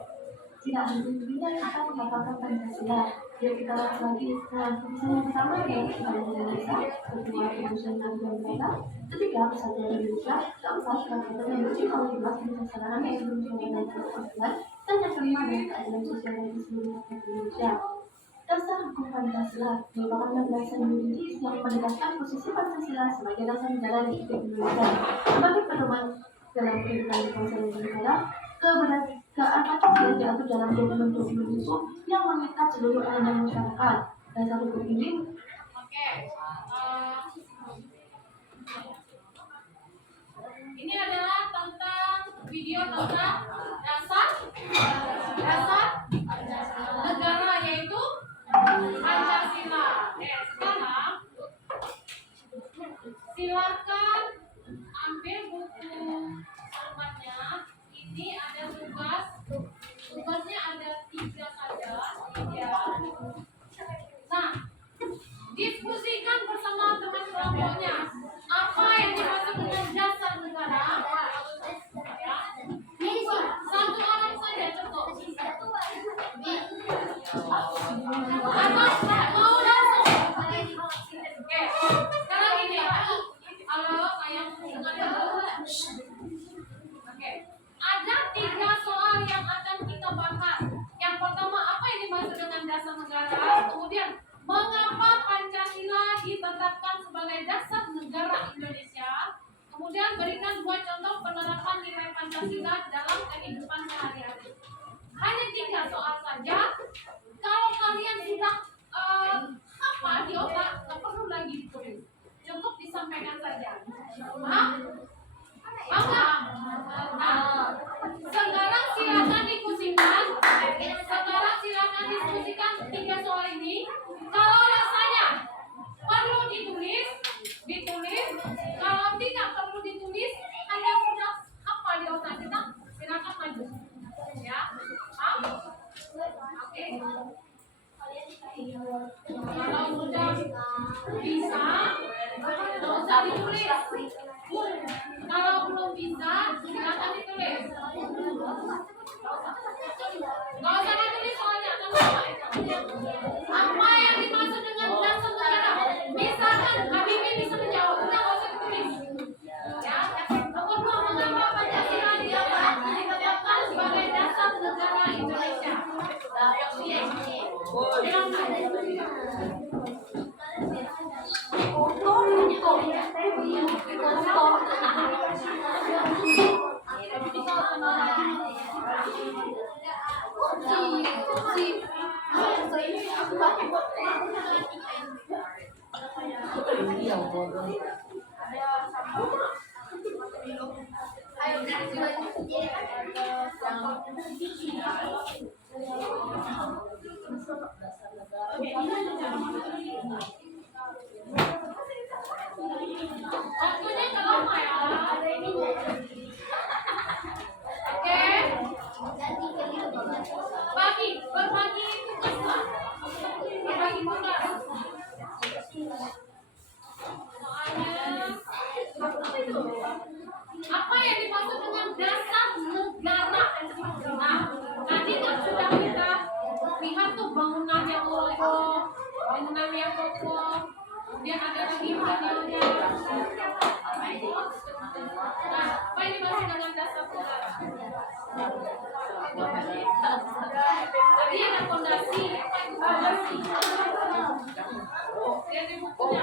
Tidak henti-hentinya kita mengatakan Pancasila. Yuk kita lihat lagi. Nah, misalnya pertama adalah Kebangsaan Indonesia, kedua Kebangsaan Negara, ketiga Persatuan Indonesia, keempat Persatuan yang bersifat bebas kebijaksanaan yang berhubungan dengan keadilan, dan yang kelima adalah keadilan sosial bagi seluruh rakyat Indonesia. Dasar hukum Pancasila merupakan landasan yuridis yang menegaskan posisi Pancasila sebagai dasar negara Republik Indonesia sebagai pedoman dalam kehidupan bangsa dan negara. Keberadaan Pancasila diatur dalam dokumen-dokumen hukum yang mengikat seluruh elemen masyarakat. Dasar hukum ini ini adalah tentang video tentang dasar negara, yaitu Pancasila. Sekarang silakan ambil buku formatnya. Ini ada tugasnya ada 3 saja. Nah, diskusikan bersama teman kelompoknya apa yang dimaksud dengan dasar negara. Ya. Satu orang saja cukup. Atau mau langsung? Oke. Sekarang gini. Halo, sayang, dengar dulu. Oke. Ada 3 soal yang akan kita bahas. Yang pertama, apa yang dimaksud dengan dasar negara? Kemudian, mengapa Pancasila ditetapkan sebagai dasar negara Indonesia? Kemudian, berikan 2 contoh penerapan nilai Pancasila dalam kehidupan sehari-hari. Hanya 3 soal saja. Kalau kalian sudah apa di otak, nggak perlu lagi ditulis. Cukup disampaikan saja. Hah? Apa? Nah, sekarang silakan diskusikan. Sekarang silakan diskusikan 3 soal ini. Kalau rasanya perlu ditulis. Kalau tidak perlu ditulis, hanya sudah apa di otak kita, silakan maju. Ya, paham? Oke. Kalau sudah bisa, nggak usah ditulis. Kalau belum bisa, silakan ditulis. Nggak usah ditulis soalnya akan sama. Apa yang dimaksud dengan dasar negara? Misalkan Habibie bisa menjawab, udah nggak usah ditulis. Ya, Iya, bodoh. Waktunya nggak lama ya. Oke. Berbagi tugas lah. Berbagi tugas. Soalnya apa yang dimaksud dengan dasar negara? Nah, tadi kan sudah kita lihat tuh bangunan yang kokoh, kemudian ada lagi panelnya. Nah, apa yang dimaksud dengan dasar negara? Tadi ada fondasi, apa itu fondasi? Lihat di bukunya.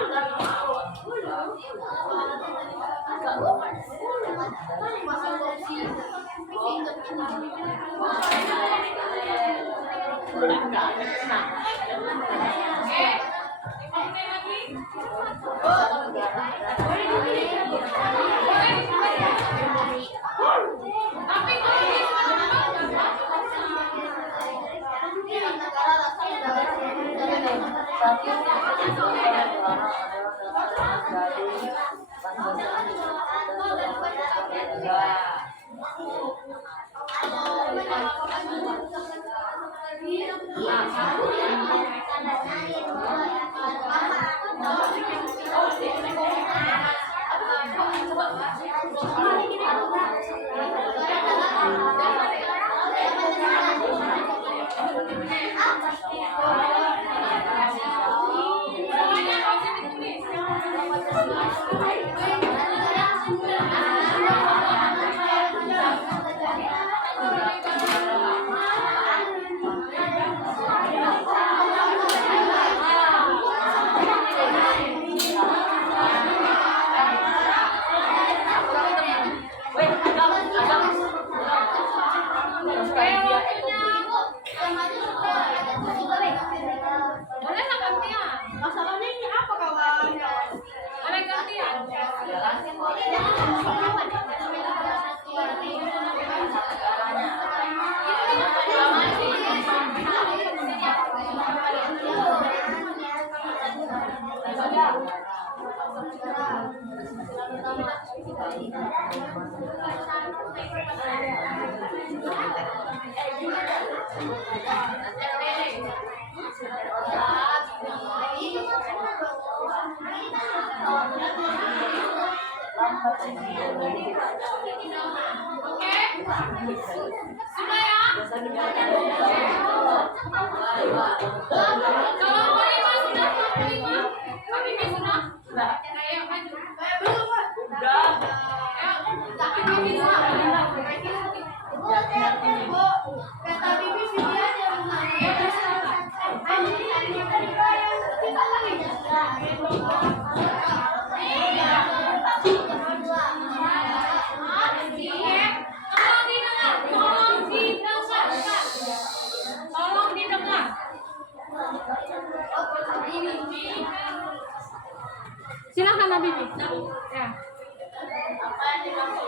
Sudah ya? Kalau kelima sudah, kelima sudah. Ayo maju. Udah. Tapi Bibi sudah. Kata Bibi Bibi aja Tolong didengar. Silakan Nabi. Ya. Apa yang dimaksud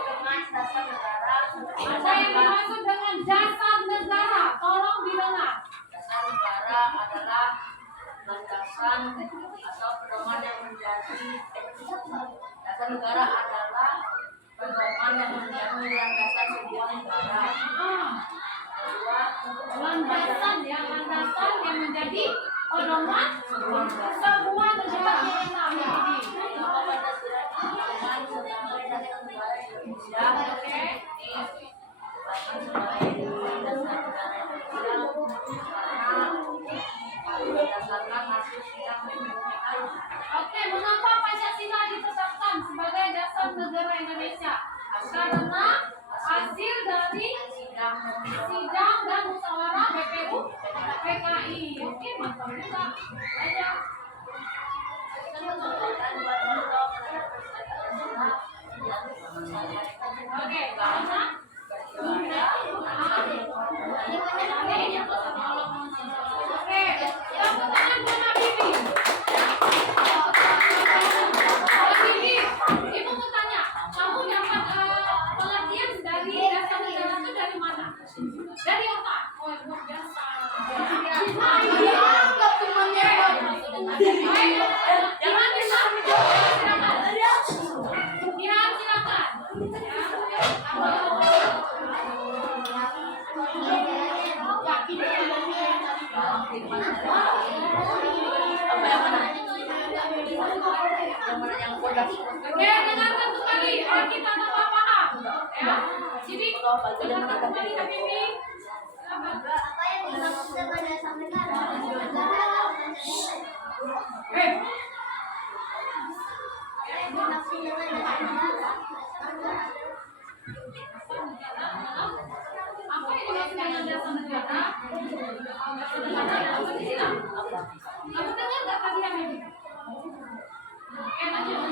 dengan dasar negara? Tolong didengar. Dasar negara adalah landasan atau pedoman yang menjadi dasar negara adalah pedoman yang menjadi landasan sebuah negara. Landasan yang menjadi pedoman sebuah negara. Oke, mengapa Pancasila ditetapkan sebagai dasar negara Indonesia? Karena hasil dari sidang dan musyawarah BPU PKI. Oke, mantap juga. Ayo. Oke, karena oke, tepuk tangan buat Bibi. Oke, dengarkan kembali. Kita tambah paham. Ya. Jadi dengarkan kembali Habibi. Apa yang dimaksud dengan dasar negara? Negara adalah Pancasila. Apa yang dimaksud dengan dasar negara? Apa yang dimaksud dengan dasar negara? Kamu dengar nggak tadi Habibi? Lanjut.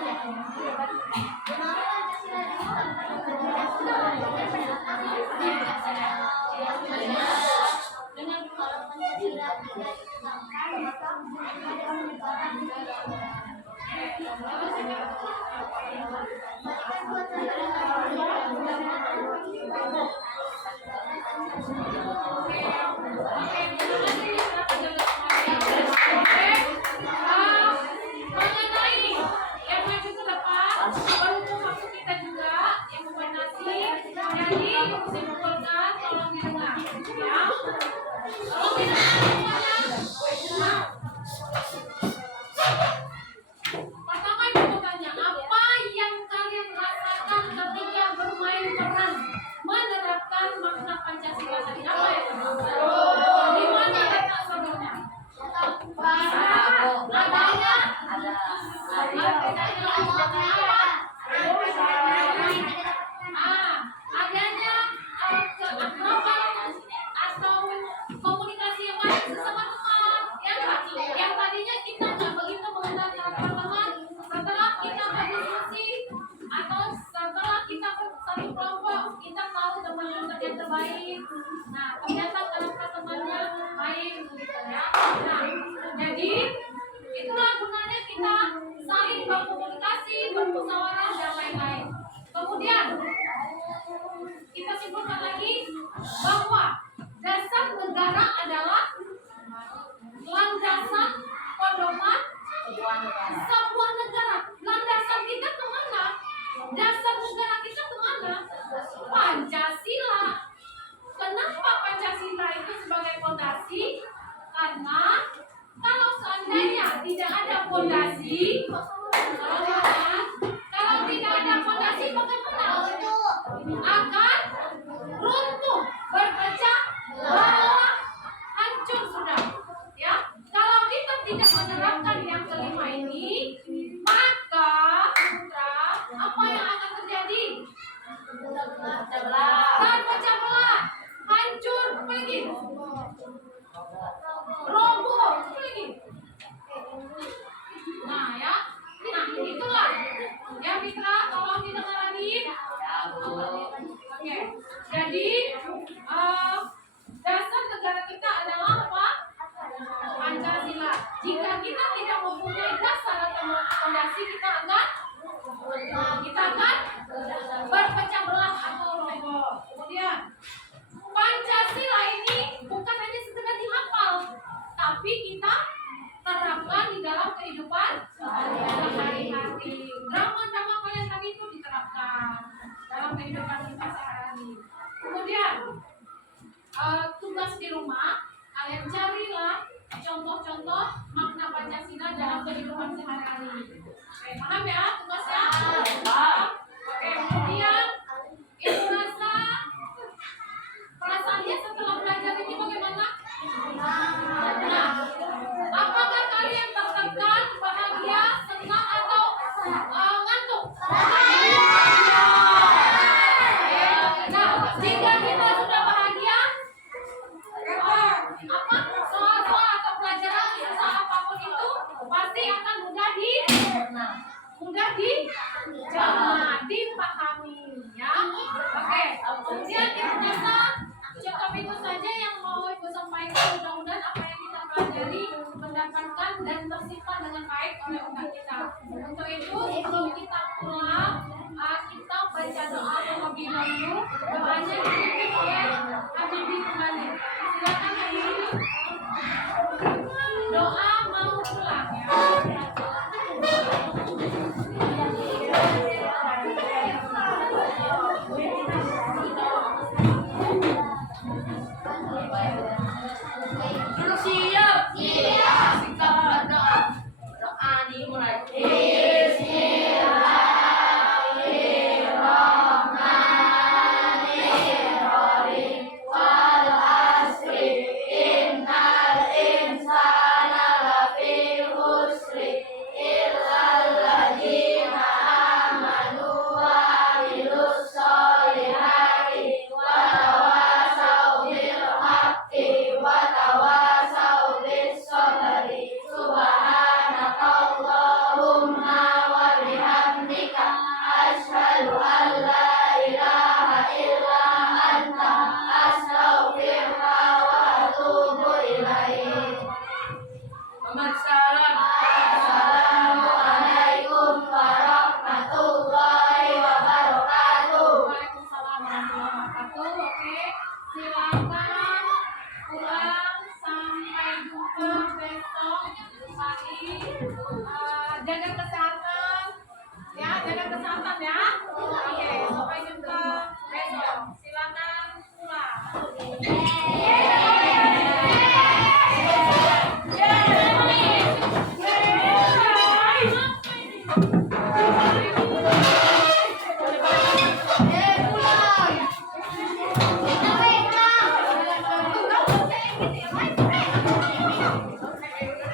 Kenapa Pancasila dengan kalau Pancasila tidak ditetapkan maka Mengenai yang maju ke depan, berhubung waktu kita juga yang membatasi, jadi simpulkan tolong didengar, ya. Tolong didengar semuanya. Nah, pertama ibu mau tanya, apa yang kalian rasakan ketika bermain peran menerapkan makna Pancasila tadi? Apa ya? Di mana letak sebelumnya? Adanya keakraban atau komunikasi yang baik sesama teman, ya nggak? Yang tadinya kita nggak begitu mengenal teman, setelah kita berdiskusi atau setelah kita satu kelompok, kita tahu teman yang terbaik. Nah, ternyata karakter temannya baik, gitu ya. Nah, jadi itulah gunanya kita saling berkomunikasi, bermusyawarah dan lain-lain. Kemudian kita simpulkan lagi bahwa dasar negara adalah landasan pedoman sebuah negara. Landasan kita kemana? Dasar negara kita kemana? Pancasila. Kenapa Pancasila itu sebagai fondasi? Karena kalau seandainya tidak ada fondasi, kalau tidak ada fondasi bagaimana? Akan runtuh, berpecah belah, hancur sudah. Ya, kalau kita tidak menerapkan yang kelima ini, maka putra, apa yang akan terjadi? Terpecah belah, hancur, apa lagi? Roboh, apa lagi? Nah ya, nah itulah ya Fitra, tolong didengar lagi. Oke, jadi dasar negara kita adalah apa? Pancasila. Jika kita tidak mempunyai dasar atau fondasi, kita akan berpecah belah atau roboh. Kemudian Pancasila ini bukan hanya sekedar dihafal, tapi kita terapkan di dalam kehidupan sehari-hari. Drama-drama kalian tadi itu diterapkan dalam kehidupan kita sehari-hari. Kemudian tugas di rumah, kalian carilah contoh-contoh makna Pancasila dalam kehidupan sehari-hari. Oke, paham ya tugasnya? Oke, kemudian ibu rasa perasaannya setelah belajar ini bagaimana? Nah, apakah kalian tertekan, bahagia, senang, atau ngantuk? Nah, jika kita sudah bahagia, apa soal-soal atau pelajaran susah apapun itu pasti akan mudah dipahami, ya. Oke, kemudian kita rasa cukup itu saja yang mau ibu sampaikan. Mudah-mudahan apa yang kita pelajari mendapatkan dan tersimpan dengan baik oleh otak kita. Untuk itu sebelum kita pulang, kita baca doa terlebih dahulu. Doanya dipimpin oleh Habibi kembali. Silakan Habibi. Doa mau pulang, ya. Duduk siap. Sikap berdoa. Doa dimulai. Bismillah. kesehatan ya. Oke, sampai jumpa besok. Silakan pulang. Pulang.